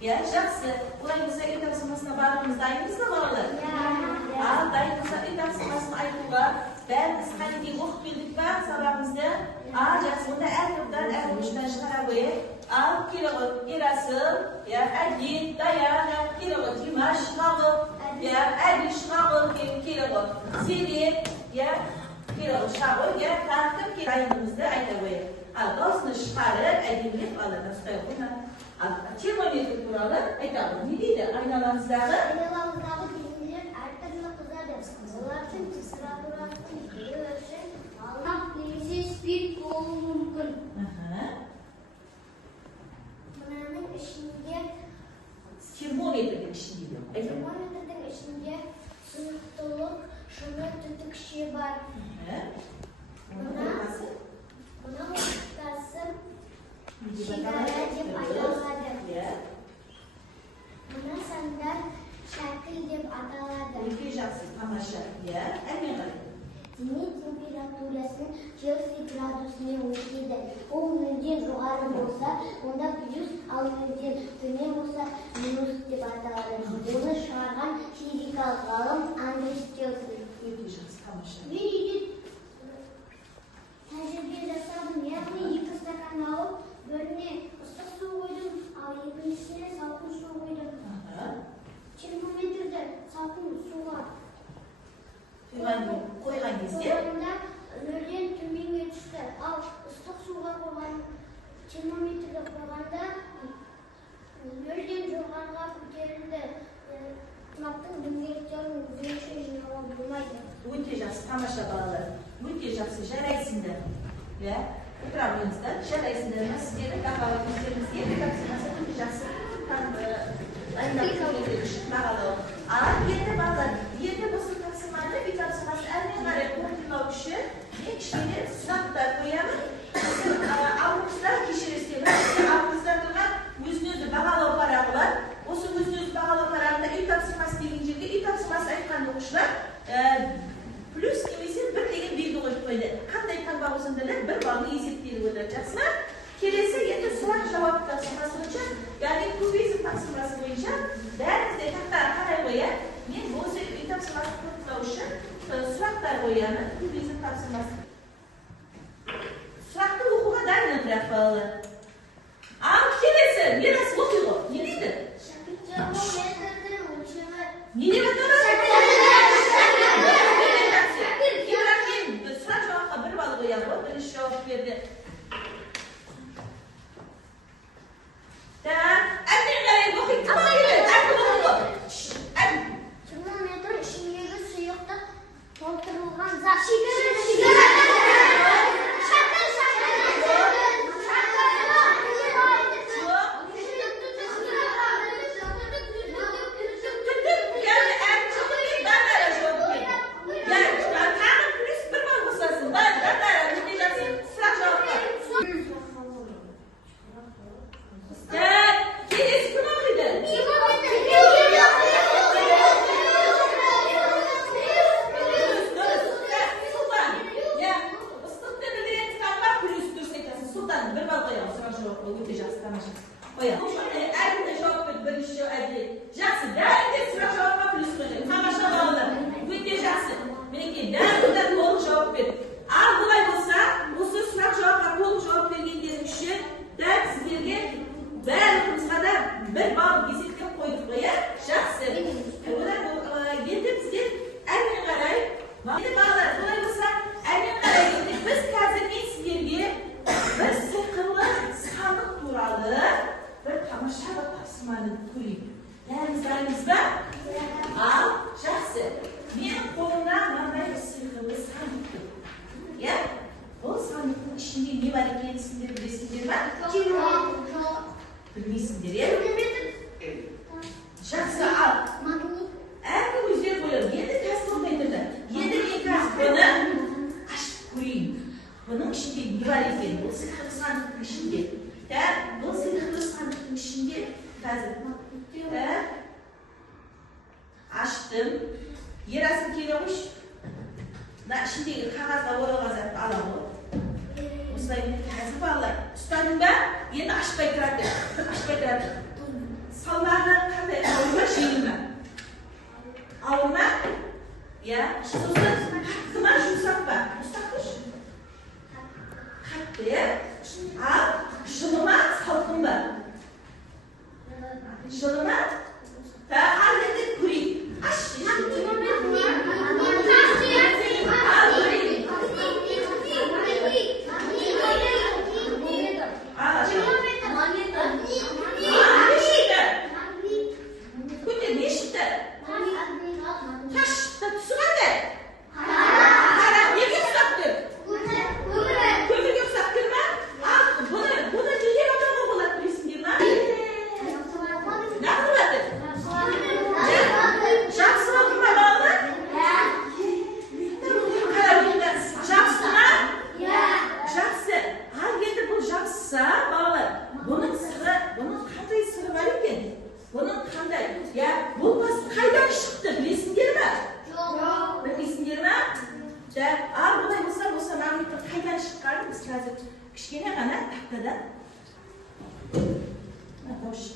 Ya, жақсы. Олай болса үй тапсырмасына барғымыздаймыз да балалар? Ал, дайынбызда үй тапсырмасын айтуға, бәріміз қанекей оқып келдік па сабағымызды? Ал, жақсы. Онда әр топтан, әр ұштан шығара қойып. Ал, келе ғой, Ерасыл, Әден, Даян, келе ғой, Димаш, шығағы, Әділ шығағы, келе ғой, Зерет, келе ғой, шығағы, тартып, дайындығымызды айта қойып. Ал, дауысыны шығарып, әдемілеп, алады, ұстай қойна. Термометр туралы айтамын. Не дейді? Айналамыздағы бейінділер әртүрлі қызады. Олардың температурасы өлшем алынып немесе спирт болуы мүмкін. Мынаның ішінде термометрдің ішінде сұйықтылық шыны түтікше бар. Мына оттасы шекара деп аталады. Мына сандар шәкіл деп аталады. Өте жақсы, тамаша. Әне қарай. Дене температурасының Цельсий градусымен өлшейді. Ол нөлден жоғары болса, онда плюс, ал нөлден төмен болса, минус деп аталады. Оны шығарған физикалық ғалым Андре Цельсий. Өте жақсы, тамаша. Мен үйде тәжірибе жасадым. Яғни 2 стакан алып, біріне ыстық су қойдым, ал екіншісіне салқын су қойдым. Термометрді салқын суға қойған кезде нөлден төменге түсті. Ал ыстық суға қойған термометрді қойғанда нөлден жоғарыға көтерілді. Сынаптың дөңгелектерін өзінше жинауға болмайды. Өте жақсы, тамаша балалар. Өте жақсы, жарайсыңдар. Отыра қойыңыздар, жарайсыңдар. Сіздердің өздеріңізге тапсырмасы өте жақсы бағалау. Ал енді балалар, енді осы тапсырманы, үй тапсырмасы әрмен қарай қорытындылау үшін мен кішкене сұрақтар қоямын. Алдымызда кешіресіздер, алдымызда тұрған өзін-өзі бағалау парағы бар. Осы өзін-өзі бағалау парағында үй тапсырмасы деген жерге үй тапсырмасы айтқан оқушылар плюс немесе бір деген белгі қойып қойды. Қандай таңба болсаңдар бір балды есептеліп отыр. Жақсы ма? Келесі енді сұрақ жауап тапсырмасы бойынша, яғни көбейсіп тапсырмасы бойынша бәрімізде тақтаға қарай қояр. Мен осы үй тапсырмасын қорытындылау үшін сұрақтар қоямын. Көбейсіп тапсырмасы. Сұрақты оқуға дайын бірақ балалар. Ал келесі, Мерас оқи ғой. Не дейді? Термометрдің өлшемі Не деп аталады? Сұрақ жауапқа бір бал қоям ғой, бірінші жауап берді. Әден қарай оқиды. термометр ішіндегі сұйықтық толтырылған зат. Балалар, солай болса, әрмен қарай біз қазір мен сіздерге бір сиқырлы Bilmeysizdir, ya? Жақсы, ал. Әркім өздері қояды. Енді тәсіл айтады. Енді мен қазір бұны ашып көрейін. Бұның ішінде не бар екен? Бұл сиқырлы сандықтың ішінде. Бұл сиқырлы сандықтың ішінде қазір. Аштым. Ерасым келе қойшы. Мына ішіндегі қағазға оралған затты аламын. Осылай қазір балалар. Ұстадың ба? Енді ашпай тұрады. Ашпай тұрады. Салмағы қандай? Ауыр ма, жеңіл ма? Ауыр ма? Я. Сосын қатты ма, жұмсақ па? Ұстап тұршы. Қатты, я? Ал жылы ма, салқын ба? Жылы ма? Ал енді көрейік. Аш.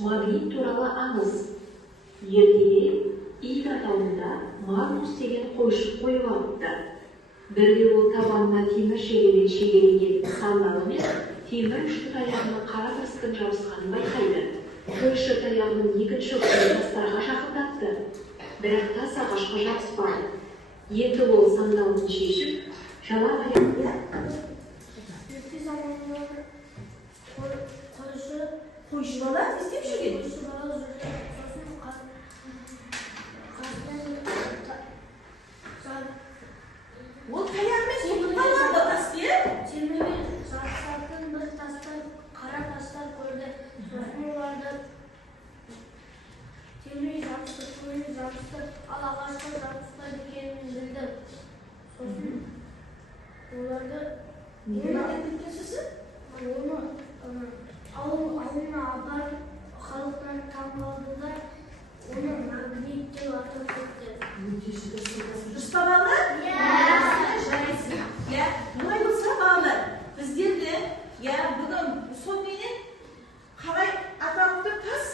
Магнит туралы аңыз. Ертеде ит атауында Магнус деген қойшы қойып алыпты. Бірде ол табанына темір шегеден шегеленген сандалымен темір үшті таяғының қара тастың жабысқанын байқайды. Қойшы таяғының екінші ұшын тастарға жақындатты. Бірақ тас ағашқа жабыспады. Енді ол сандалын шешіп, жалаң аяқпен Қойшы бала, не істеп жүрген? Ол таяғымен соғып қалған ба тасты, е? Темірмен сатысатын бір тастар, қара тастар көрді. Сосын оларды темір жабысты, көйлек жабысты, ал ағашқа жабыспайды екенін білді. Сосын оларды ауылына апарып халықтан таңғалды да оны магнит деп атап кетті. Дұрыс па балалар? Жарайсың. Бұлай болса балалар, біздерді бүгін сонымен қалай аталып тұр тас?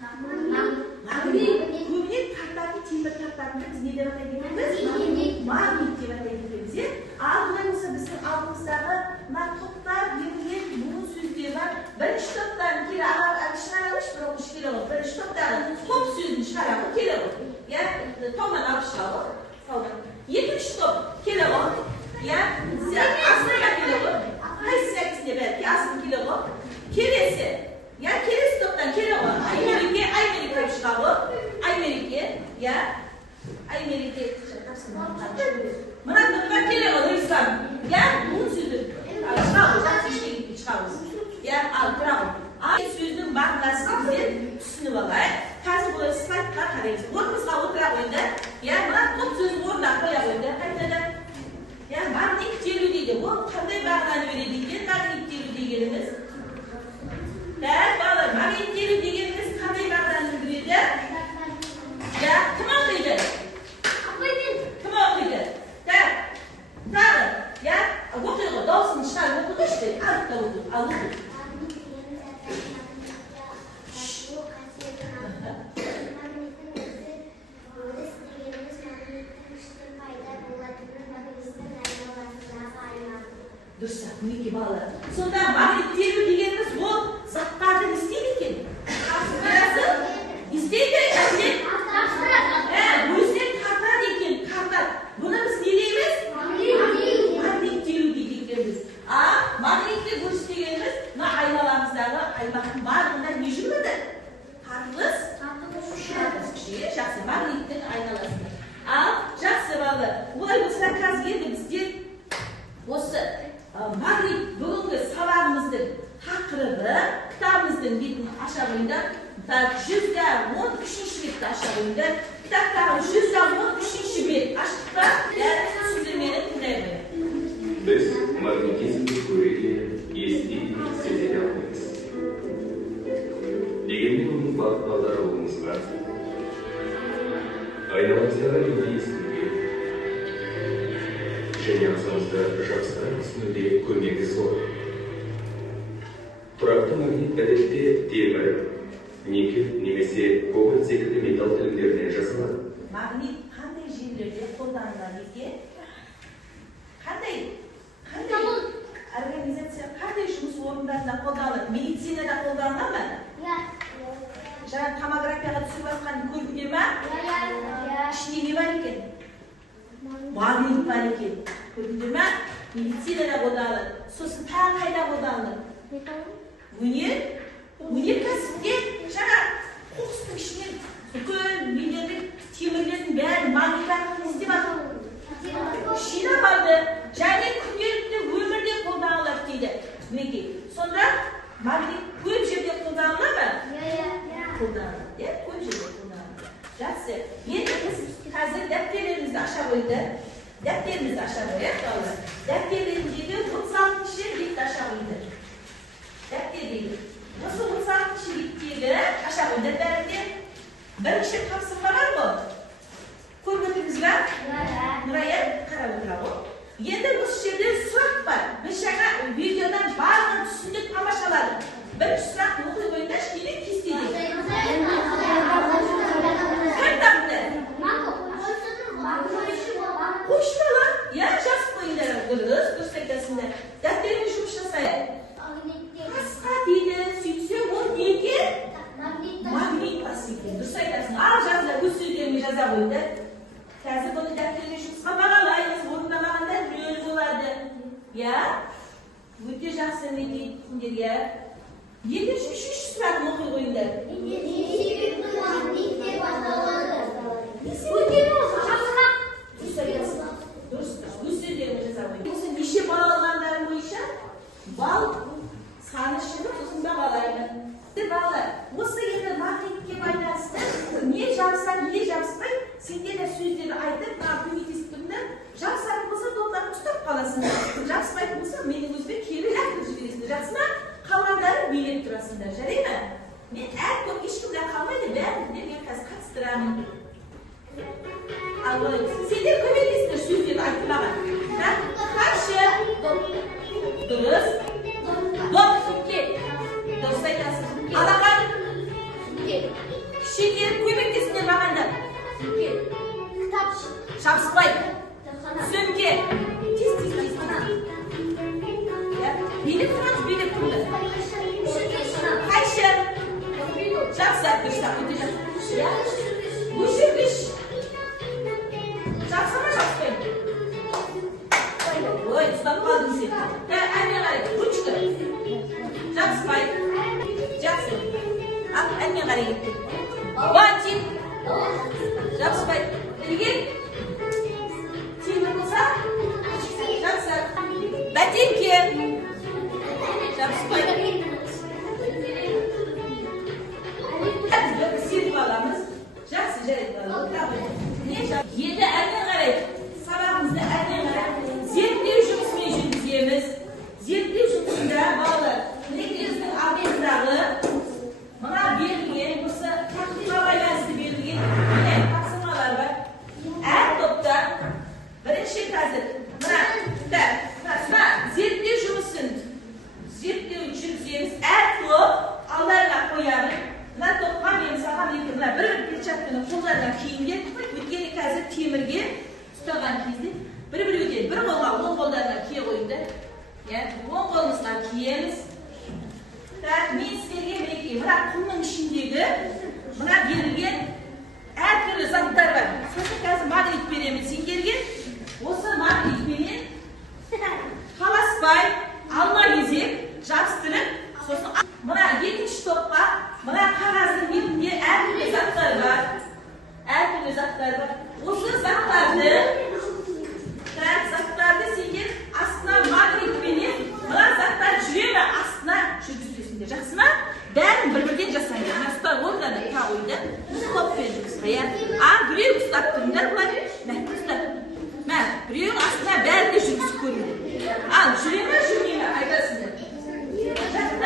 Магнит. Көбіне тартатын, темір тартатынды біз не деп атайды екенбіз? Магнит деп атайды екенбіз. Ал бұлай болса біздің алдымыздағы мына топтар берілген бұның сөздері бар. Бірінші топтарын келе шығарамыз, бір оқыш келе ғой. Бірінші топтарын топ сөзін шығарамыз, келе ғой. Томнан алып шығалы. Екінші топ келе ғой. Асынаға келе ғой. Қайсы сәкісіне бәрі асын келе ғой. Келесі топтан келе ғой. Аймереке шығалы. Аймереке. Мына топтан келе ғой. Рыслан. Бұның сөзі. Шығамыз. Ал тұрағы. Сөздің мағынасын біздер түсініп алайық. Қазір бұлай слайдқа қараймыз. Орнымызға отыра қойды. Мына топ сөзін орнына қоя қойды. Қайтады. Магниттелу дейді. Ол қандай мағынаны береді екен магниттелу дегеніміз? Балалар, магниттелу дегеніміз қандай мағынаны береді? Кім оқиды? Кім оқиды? Тағы. Оқиғы, дауысын шығарып оқиды ішті. Алып оқиды. Дұрыс, мінеки балалар. Сонда магниттелу дегеніміз ол заттарды не істейді екен? Не істейді екен? Өзінен тартады екен, тартады. Бұны біз не дейміз? Магниттелу дейді екенбіз. Магнитті көріс дегеніміз мына айналамыздағы аймақтың барлығында не жүрмеді? Тартылыс күші. Жақсы, магниттің айналасында. Жақсы балалар. Олай болса қазір енді біздер осы магнит бүгінгі сабағымыздың тақырыбы magnitin bетін аша қойында, 113-ші бетті аша қойында, кітаптағы 113-ші бет аштықта, дәріс түсіндірмені тыңдайды. Біз магнетизмді көреге, естейді, сезере алмаймыз. Дегенмен оның бағыт-бағдары болуымызға, айналамыздағы естуге, және ағзамызда жақсылар түсінуде көмегі зор. Тұрақты магнит әдетте темір, никель немесе кобальт секілді металл тілімдерінен жасалады. Магнит қандай жерлерде қолданылады екен? Қандай организация, қандай жұмыс орындарында қолданылады? Медицинада қолданылады ма? Жаңа томографияға түсіп жатқан көрдіңдер ме? Ішінде не бар екен? Магнит бар екен. Көрдіңдер ме? Медицинада қолданылады. Сосын тағы қайда қолданылады? Өнеркәсіпте жаңа қоқыстың ішінен бүкіл нелердің, темірлердің бәрін магнит арқылы істеп жинамады, және күнделікті өмірде қолданылады дейді. Мінекей, сонда магнит көп жерде қолданылады ма? Қолданылады, көп жерде қолданылады. Жақсы. Енді біз қазір дәптерімізді аша қойды. Дәптерімізді аша қояйық, балалар. Дәптеріндегі 36-ші бетті аша қойды. Дәптердегі. Осы 36-ші беттегі аша қойды дәптерінде бірінші тапсырма бар ма? Көріп отырмыз ба? Нұрая қарап отырады. Енді осы жерде сұрақ бар. Біз жаңа видеодан барлығын түсіндік, тамашаладық. Бірінші сұрақ оқи қойыңдар, кішкене кестеде. Қайтамды? Қойшы бала? Жазып қойыңдар. Дұрыс айтасыңдар. Дәптермен жұмыс жасайық. Қасқа дейді, сөйтсе ол неге? Магнит бас екен. Дұрыс айтасың. Ал жазда өз сөздеріме жаза қойыңдар. Қазір бұны дәптерге жұмысқа бағалаймыз, орындамағанда рөл болады. Өте жақсы медейтіндерге. Енді үшінші сұрағын оқи қойыңдар. Дұрыс, өз сөздеріме жаза қойыңдар. Осы неше бал алғандары бойынша бал саны шығып, сосын бағалаймын. Балалар, осы енді магнитке байланысты не жабыса, не жабыспай, сендер сөздерді айтып, көмектесіп тұрыңдар. Жабысатын болса, топтарын ұстап қаласыңдар. Жабыспайтын болса, менің өзіме кері әркім жібересіңдер. Жақсына қалғандарын билеп тұрасыңдар. Жарай ма? Мен әркім ешкімде қалмайды, бәрінде мен қазір қатыстырамын. Ал олай болсын. Сендер көмектесіңдер сөздерді айтып маған. Қаршы. Дұрыс. Доп, сүтке. Дұрыс айтасың. Алақан. Кішелер көмектесіңдер мағанда. Жабыспай. Сөмке. Тез. Билеп тұрмыз, билеп тұрмыз. Қайшы. Жақсат, дұрыстап, өте жақсы. Өшіргіш. Жақсы ма, жабыспай? Ой, ұстап қалдың сен. Әне қарай, ручка. Жабыспай. Жақсы. Әне қарай кетті. Бантик. Жабыспай. Ілген. Темір болса? Жақсы. Бәтеңке. Жабыспай. Сеніп аламыз. Жақсы жарайды аламыз. Енді әне қарай. Сабағымызды әне қарай. Зерттеу жұмысымен жүргіземіз. Зерттеу жұмысында балалар. Өзінің алдымыздағы мына берілген, осы тақырыпқа байланысты берілген тапсырмалар бар. Әр топта бірінші қазір мына зерттеу жұмысын жүргіземіз. Әр топ алдарына қоямыз. Мына топқа мен саған мына бір перчатканы қолдарына киіңдер. Өйткені қазір темірге ұстаған кезде бір өтеді. Бір қолға оң қолдарына кие қойыңдар. Оң қолымызға киеміз. Мен сіздерге мінекей, мына құмның ішіндегі мына берілген әртүрлі заттар бар. Сосын қазір магнит береміз сендерге. Осы магнитпенен қаласпай, алма-кезек жабыстырып, сосын мына екінші топқа мына қағаздың бетінде әртүрлі заттар бар. Осы заттарды сендер астына магнитпенен мына заттар жүре ме астына жүргізесіңдер. Жақсы ма? Бәрін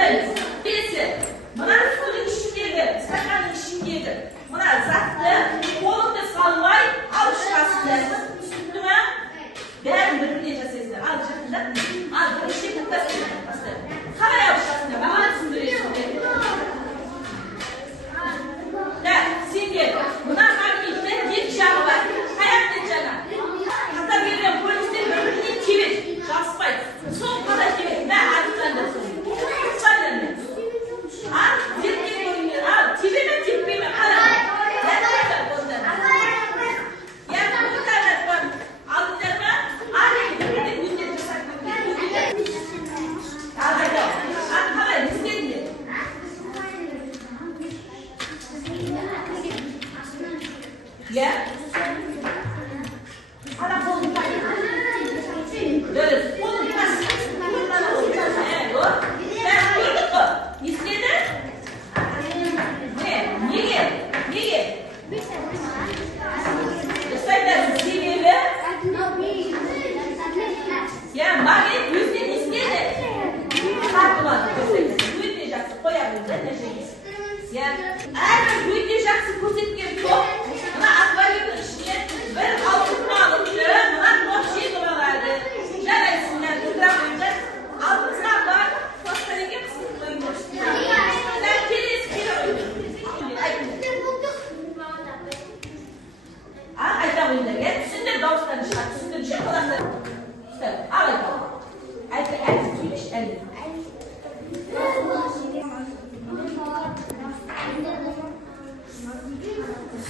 Qaraymiz. Birisi, mana suvning ishidagi, stakanning ishidagi mana zatni qo'lingda solmay olib chiqasizlar. Tushundingmi? Bari bir-biriga jasaysizlar. Al chiqinglar. Al bir ishni bittasi qilmasdan. Qanday olib chiqasizlar? Mana tushuntiraysiz. Da, senga buna qaraylikda yer jag'i bor. Hayotda jag'i. Xatar bergan polislar bir-biriga kevish, jaspaydi. So'ng qadar kevish. Da, ajiblandim. Ajiblandim. Al, yerga qo'yinglar. Al, tibima tibima qara. Ya, ada pun dari pun kita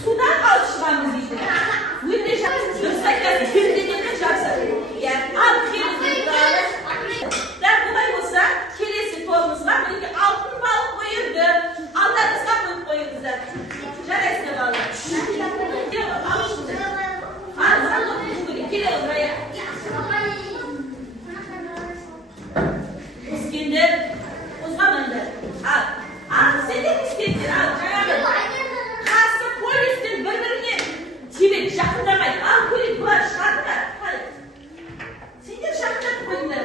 Sudan alışmamız için. Müthiş. Gösterken kirliliğini çarpsın. Yani al kirliliğini ben kolay olsa kirlisi tohumuz var. Böyle ki altın balık koyurdu. Allarımızdan koyup koyurdu zaten. Caresine bağlı. Gel bak alışın. Al sen dokuzun gibi. Gel buraya. İskender. Uzman önder. Al. Al sen de İskender. Al. Tibet şakındamayın. Al koyun. Bular şartlar. Hadi. Sen de şartlar koyunlar.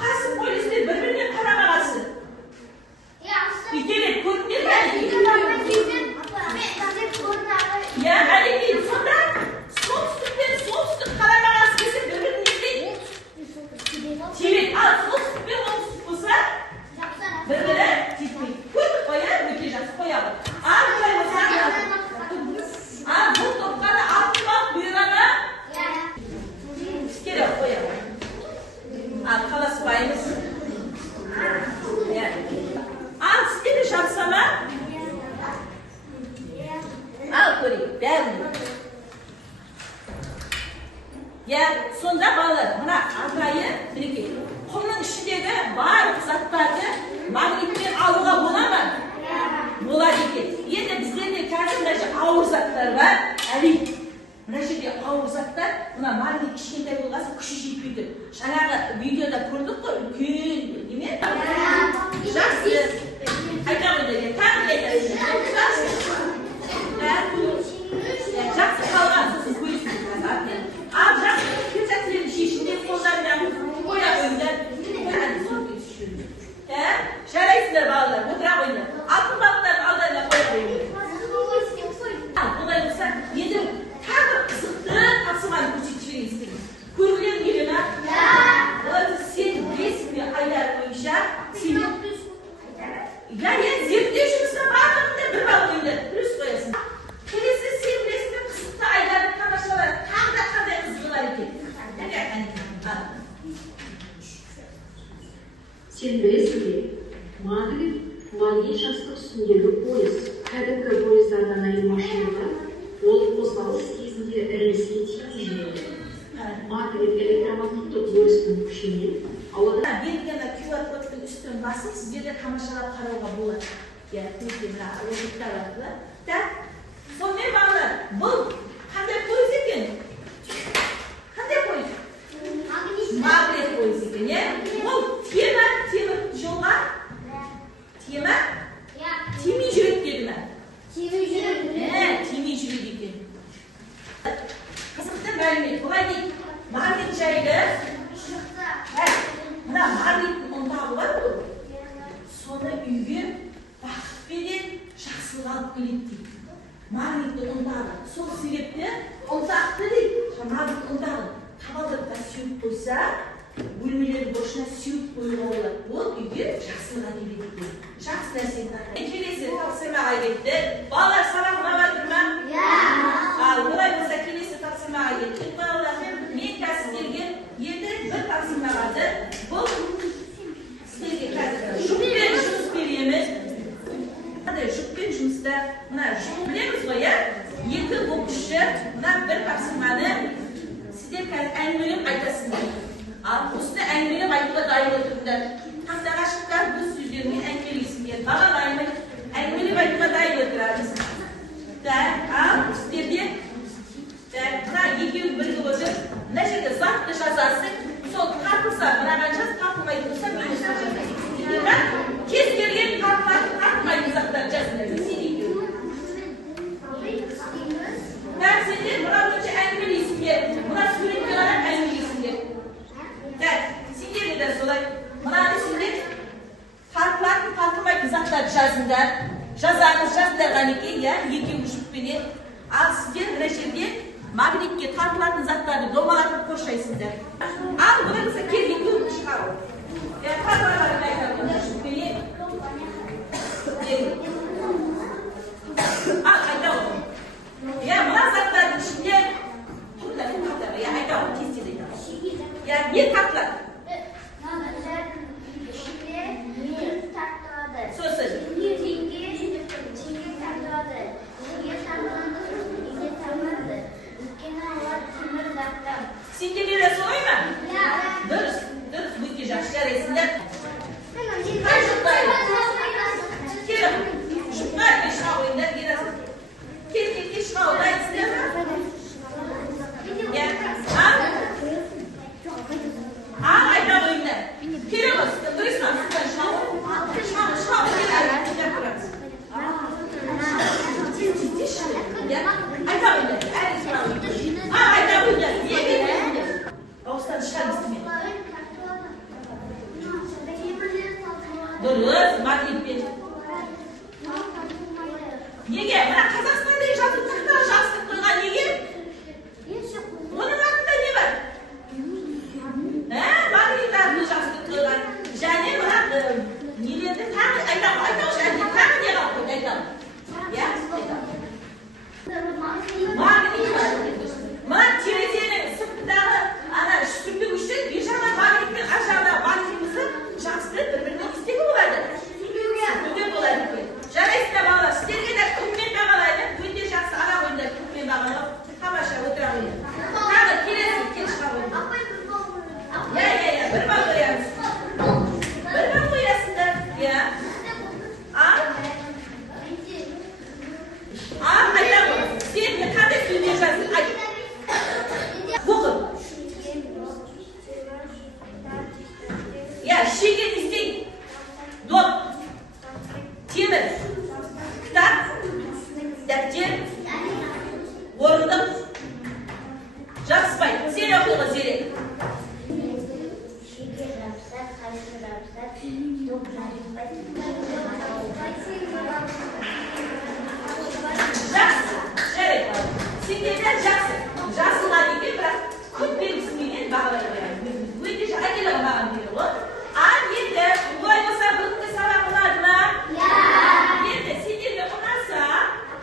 Kasım polisler birbirine karamağası. Bir kere koyunlar geldi. Ya hadi değil. Sonra solsuzluk karamağası kesin birbirine izleyin. Tibet al solsuzluk ve olumsuzluk olsa birbirine gitmeyin. Koyun koyar. Büteceğiz. Koyalım. Al koyun. Bu toplara atmak buyurana kere koyalım. Al kalas payımız. Al sikeri şansama. Al koyayım. Değerli. Ya sonra bağlar. Buna Azra'yı birikir. Kumның ішіндегі барлық заттарды магнитпен алуға бола ма? Болады екен. Енді біздерде қазір мына жерде ауыр заттар бар. Әрине. Мына жерде ауыр заттар, мына магнит кішкентай болғасын күші жетпейді. Жаңағы видеода көрдік қой, үлкен неме? Жақсы. Айтамын деген. Тағы айтайын. Жақсы қалған сосын көресіңіз. Ал жақсы перценттердің шешімде қолдарына қоя қойыңдар. Жарайсыңдар балалар, отыра қойыңдар. Алтын балықтарды алдарына қоя қойыңдар. Бұлай болса, енді тағы қызықты тапсырманы көрсетіп жіберейін сіздерге. Көргілерің келе ме? Олар сен білесің бе айлар бойынша? Зерттеу жұмысына барлығында бір бал қойыңдар. Плюс қоясың. Келесі сен білесің бе қызықты айларды тамашалар. Тағы да қандай қызықтылар екен. Сен білесің бе? Магнит жастық үстіндегі пойыз, кәдімгі пойыздардан айырмашылығы, ол қозғалыс кезінде іріліске тимей жүреді. Магнит электромагниттік өрістің күшінен ауада берілген QR кодтың үстін басып, сіздерде тамашалап қарауға болады. Я көзбен логиктар арқылы. Сонымен балалар, бұл қандай пойыз екен? Қандай пойыз? Магнит пойыз екен, е? Ол темір жолға тимей жүреді деді ме? Тимей жүреді екен. Қызықты мәлімет. Бұлай дейді, магнит жайлы. Мына магниттің ұнтағы бар ғой. сол себептен ұнтақты дейді. Жаңағы ұнтағын табалдырыққа сүйіп қойса, бөлмелердің бұрышына сүйіп қоюға болады. Ол үйге жақсылық әкеледі екен. Жақсы нәрсені тақырып. Келесі тапсырмаға кетті. Балалар сабағына бардыр ма? Ал олай болса келесі тапсырмаға кетті. Балалар, мен қазір сіздерге енді бір тапсырмағады. Бұл сіздерге қазір жұппен жұмыс береміз. Жұппен жұмыста мына жұп білеміз ғой, иә? Екі оқушы мына бір тапсырманы сіздер қазір әңгімелеп айтасыңдар. Ал осыны әңгімелеп айтуға дайын отырыңдар. Тақтаға шыққан бұл сөздермен әңгімелейсіңдер. Бағалаймын, әңгімелеп айтуға дайын отырамыз. Ал сіздерде мына екеуі бірігіп отыр. Мына жерде затты жазасың. Сол тартылса мынаған жаз, тартылмайтын болса минус жазасың. Кез келген тартылмайтын заттар жазыңдар. Сен екеуі. Сендер мына бойынша әңгімелейсіңдер. Мына суретке қарап әңгімелейсіңдер. Сендерге де солай. Мынаны сендер тартылмайтын заттар жазыңдар. Жазыңдар ғанеке, екеуі жұппенен. Ал сіздер мына жерде магнитке тартылатын заттарды домалатып қоршайсыңдар. Ал бұдан болса кез екеуі шығару. Тартыларын айтады, бұнда жұппенен. Ал айтау. Мына заттардың ішінде айтау, кестен айтау. Не тартылады? Сосын. Сендерге де солай ма? Дұрыс, өте жақсы жарайсыңдар. Қай жұптайды? Келім, жұпқа шыға ойындар керасың. Кез-келге шыға ойындайсыңдар ма? Айта ойындар. Келім осы, дұрыс ма? Шыға ойындар. Айта ойындар. Айта ойындар. Ауыстан шығармысты мен. Дұрыс, магнитпен. Неге? Мына Қазақстандегі жазып тақтаға жазып қойған неге? Оның артында не бар? Магниттарды жазып қойған. Және мына нелерді тағы айтаушы, тағы не қалып қойды айтамын. Магнит бар. Мына терезенің сыртындағы сүрту үшін бір жағынан магнитпен ар жағынан магнитімізді жақсылып бір-біріне істеуге болады. Сүртуге болады екен. Жарайсыздар балалар, сіздерге де күнмен бағалайды. Өте жақсы аға ойындар күнмен бағалап. Тамаша отыра ойындар. Тағы келесі кел шыға ойындар. Бір бал қоямыз. Бір бал қоясыңдар. Айтамын. Сен қандай сөздер жаздың? Айт. Оқы. Шеге не істейді? Доп. Темір. Кітап. Дәптер. Орындық. Жақсыбай. Сен оқуға зере. Жақсы. Жарайды. Сендерден жақсы. Жасылға деген бірақ күн белгісіменен бағалай қоямыз. Өте әкелі маған бері ғой. Енді олай болса бүгінгі сабақ ұнады ма? Енді сендерге ұнаса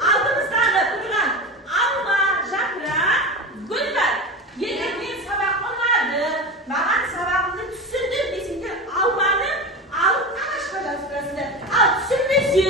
алдымыздағы тұрған алма, жапырақ, гүл бар. Егер мен сабақ ұнады, маған сабағымды түсіндім десеңдер алманы алып ағашқа жазып тұрасыңдар. Ал түсінбесе